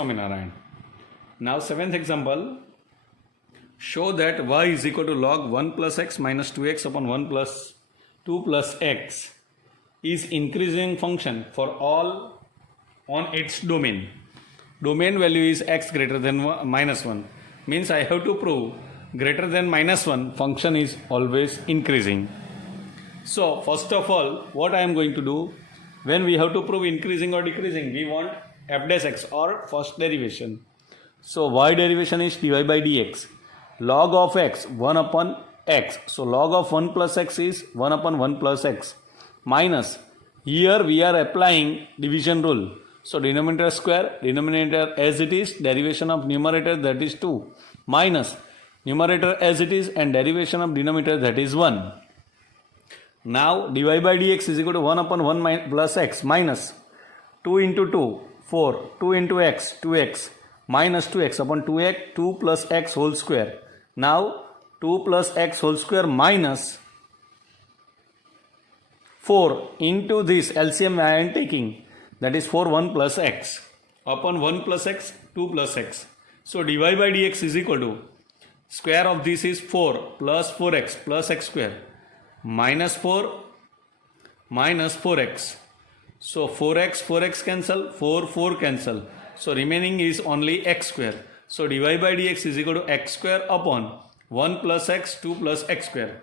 Swaminarayan. Now seventh example, show that y is equal to log 1 plus x minus 2x upon 1 plus 2 plus x is increasing function for all on its domain. Domain value is x greater than minus 1. Means I have to prove greater than minus 1 function is always increasing. So first of all, what I am going to do, when we have to prove increasing or decreasing, we want f dash x or first derivation. So y derivation is dy by dx. Log of x 1 upon x. So log of 1 plus x is 1 upon 1 plus x. Minus, here we are applying division rule. So denominator square, denominator as it is, derivation of numerator that is 2. Minus, numerator as it is and derivation of denominator that is 1. Now dy by dx is equal to 1 upon 1 plus x minus 2 into 2, 4, 2 into x, 2x, minus 2x upon 2x, 2 plus x whole square. Now 2 plus x whole square minus 4 into this LCM I am taking, that is 4 1 plus x upon 1 plus x, 2 plus x. So dy by dx is equal to square of this is 4 plus 4x plus x square minus 4 minus 4x. So 4x cancel, 4 cancel. So remaining is only x square. So dy by dx is equal to x square upon 1 plus x, 2 plus x square.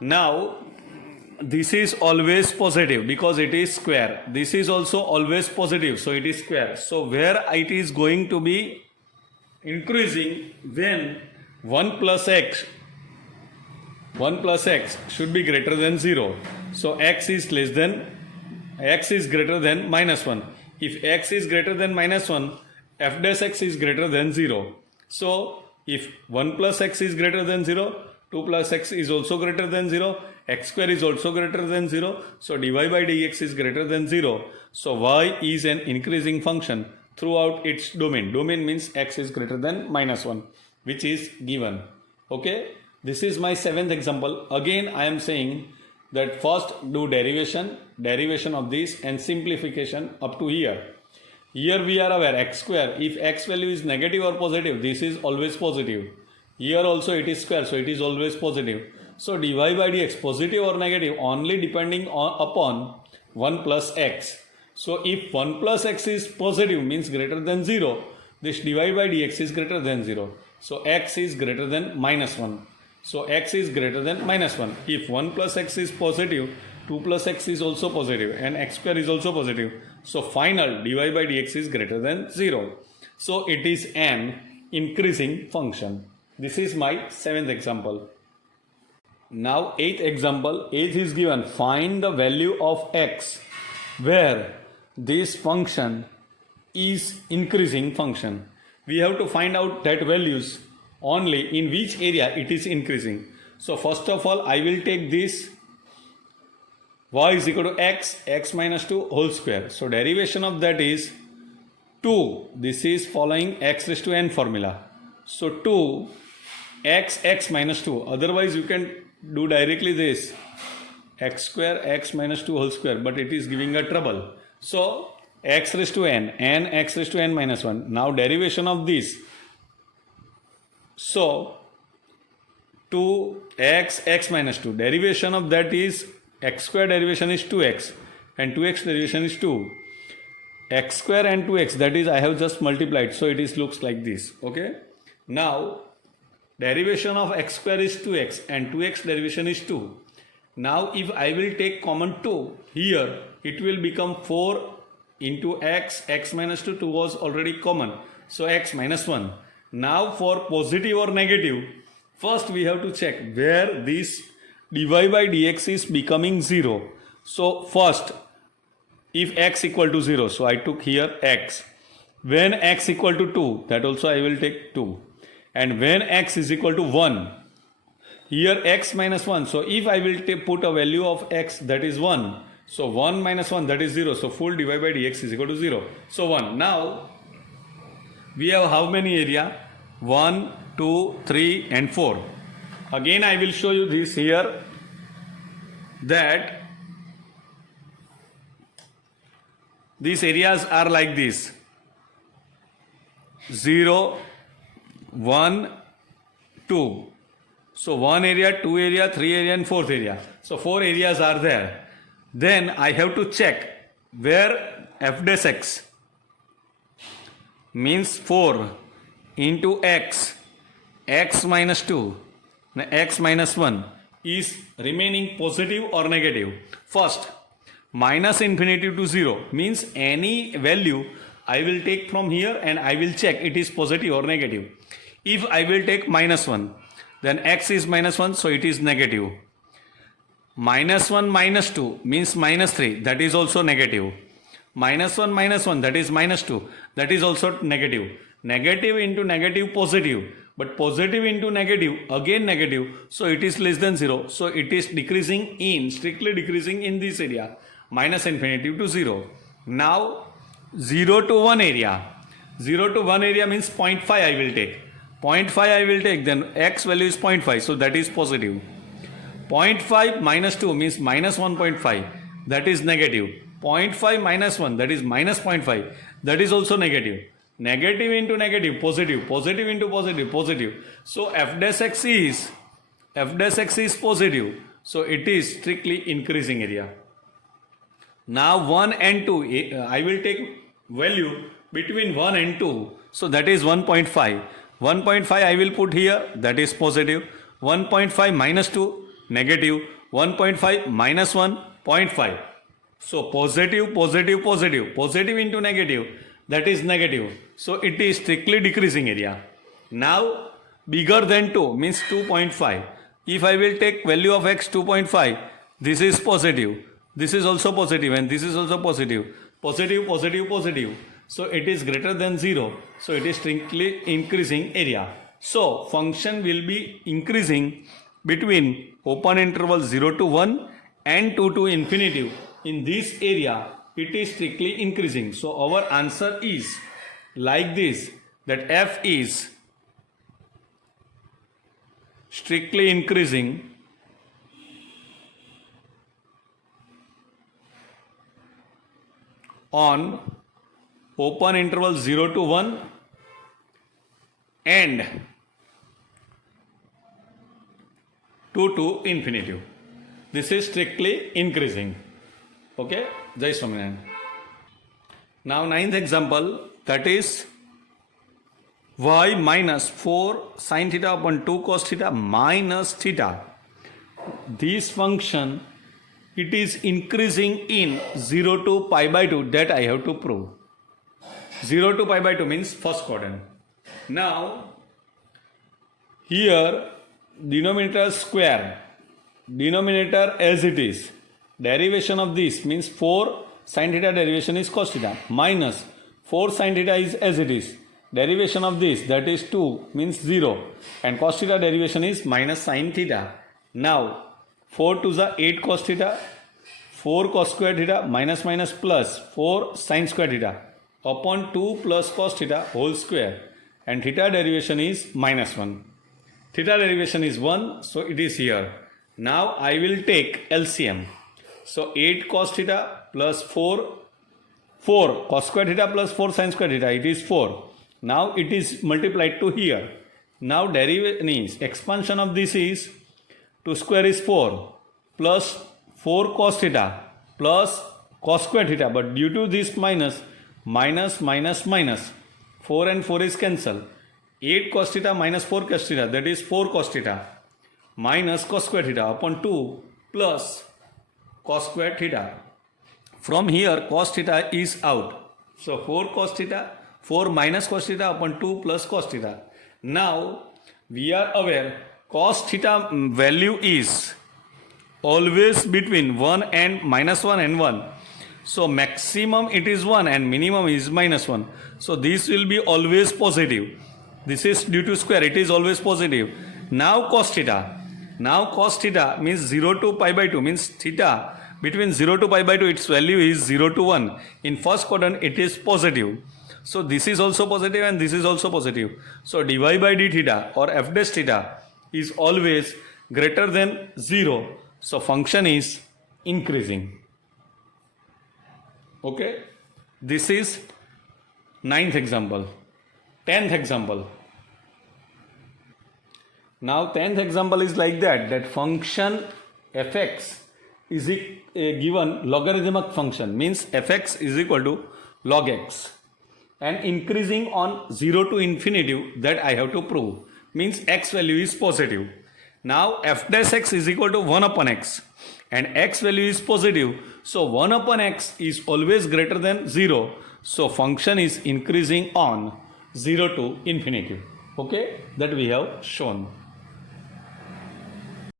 Now this is always positive because it is square. This is also always positive, so it is square. So where it is going to be increasing, when 1 plus x should be greater than 0. So x is greater than minus 1. If x is greater than minus 1, f dash x is greater than 0. So if 1 plus x is greater than 0, 2 plus x is also greater than 0, x square is also greater than 0, so dy by dx is greater than 0. So y is an increasing function throughout its domain. Domain means x is greater than minus 1, which is given. Okay, this is my seventh example. Again I am saying that first do derivation of this and simplification up to here. Here we are aware x square, if x value is negative or positive, this is always positive. Here also it is square, so it is always positive. So dy by dx positive or negative only depending upon 1 plus x. So if 1 plus x is positive means greater than 0, this dy by dx is greater than 0. So x is greater than minus 1. So x is greater than minus 1. If 1 plus x is positive, 2 plus x is also positive and x square is also positive. So final dy by dx is greater than 0. So it is an increasing function. This is my seventh example. Now eighth example, eighth is given, find the value of x where this function is increasing function. We have to find out that values only in which area it is increasing. So first of all I will take this y is equal to x minus 2 whole square. So derivation of that is 2. This is following x raised to n formula. So 2 x minus 2. Otherwise you can do directly this x square x minus 2 whole square, but it is giving a trouble. So x raised to n x raised to n minus 1. Now derivation of this. So 2x minus 2. Derivation of that is x square derivation is 2x and 2x derivation is 2. X square and 2x, that is I have just multiplied, so it is looks like this. Okay. Now derivation of x square is 2x and 2x derivation is 2. Now if I will take common 2 here, it will become 4 into x minus 2 was already common. So x minus 1. Now for positive or negative, first we have to check where this dy by dx is becoming 0. So first, if x equal to 0, so I took here x. When x equal to 2, that also I will take 2. And when x is equal to 1, here x minus 1. So if I will put a value of x, that is 1. So 1 minus 1, that is 0. So full dy by dx is equal to 0. So 1. Now we have how many area? 1, 2, 3 and 4. Again I will show you this here, that these areas are like this. 0, 1, 2. So 1 area, 2 area, 3 area and 4th area. So 4 areas are there. Then I have to check where f dash x means 4 into x minus 2, x minus 1 is remaining positive or negative. First, minus infinity to 0 means any value I will take from here and I will check it is positive or negative. If I will take minus 1, then x is minus 1, so it is negative. Minus 1 minus 2 means minus 3, that is also negative. Minus 1 minus 1, that is minus 2, that is also negative. Negative into negative, positive. But positive into negative, again negative, so it is less than 0. So it is decreasing in, strictly decreasing in this area, minus infinity to 0. Now 0 to 1 area. 0 to 1 area means 0.5 I will take. 0.5 I will take, then x value is 0.5, so that is positive. 0.5 minus 2 means minus 1.5, that is negative. 0.5 minus 1, that is minus 0.5, that is also negative. Negative into negative, positive, positive into positive, positive. So f dash x is positive, so it is strictly increasing area. Now 1 and 2, I will take value between 1 and 2, so that is 1.5. 1.5 I will put here, that is positive. 1.5 minus 2, negative. 1.5 minus 1, 0.5. So positive, positive, positive, positive into negative, that is negative. So it is strictly decreasing area. Now bigger than 2 means 2.5. If I will take value of x 2.5, this is positive, this is also positive and this is also positive. Positive, positive, positive. So it is greater than 0. So it is strictly increasing area. So function will be increasing between open interval 0 to 1 and 2 to infinity. In this area, it is strictly increasing. So our answer is like this, that f is strictly increasing on open interval 0 to 1 and 2 to infinity. This is strictly increasing. Okay, Jai Swaminarayan. Now 9th example, that is y minus 4 sin theta upon 2 cos theta minus theta. This function, it is increasing in 0 to pi by 2, that I have to prove. 0 to pi by 2 means first quadrant. Now here denominator square, denominator as it is. Derivation of this means 4 sin theta derivation is cos theta minus 4 sin theta is as it is. Derivation of this, that is 2 means 0 and cos theta derivation is minus sin theta. Now 4 to the 8 cos theta, 4 cos square theta minus minus plus 4 sin square theta upon 2 plus cos theta whole square, and theta derivation is minus 1. Theta derivation is 1, so it is here. Now I will take LCM. So 8 cos theta plus 4 cos square theta plus 4 sin square theta, it is 4. Now it is multiplied to here. Now derivation is, expansion of this is 2 square is 4 plus 4 cos theta plus cos square theta, but due to this minus 4 and 4 is cancelled. 8 cos theta minus 4 cos theta, that is 4 cos theta minus cos square theta upon 2 plus cos square theta. From here cos theta is out. So 4 cos theta, 4 minus cos theta upon 2 plus cos theta. Now we are aware cos theta value is always between 1 and minus 1 and 1. So maximum it is 1 and minimum is minus 1. So this will be always positive. This is due to square, it is always positive. Now cos theta. Now cos theta means 0 to pi by 2 means theta between 0 to pi by 2 its value is 0 to 1. In first quadrant it is positive. So this is also positive and this is also positive. So dy by d theta or f dash theta is always greater than 0. So function is increasing. Okay. This is 9th example. 10th example. Now 10th example is like that function fx is given logarithmic function, means fx is equal to log x and increasing on 0 to infinity, that I have to prove, means x value is positive. Now f dash x is equal to 1 upon x and x value is positive, so 1 upon x is always greater than 0, so function is increasing on 0 to infinity. Okay, that we have shown.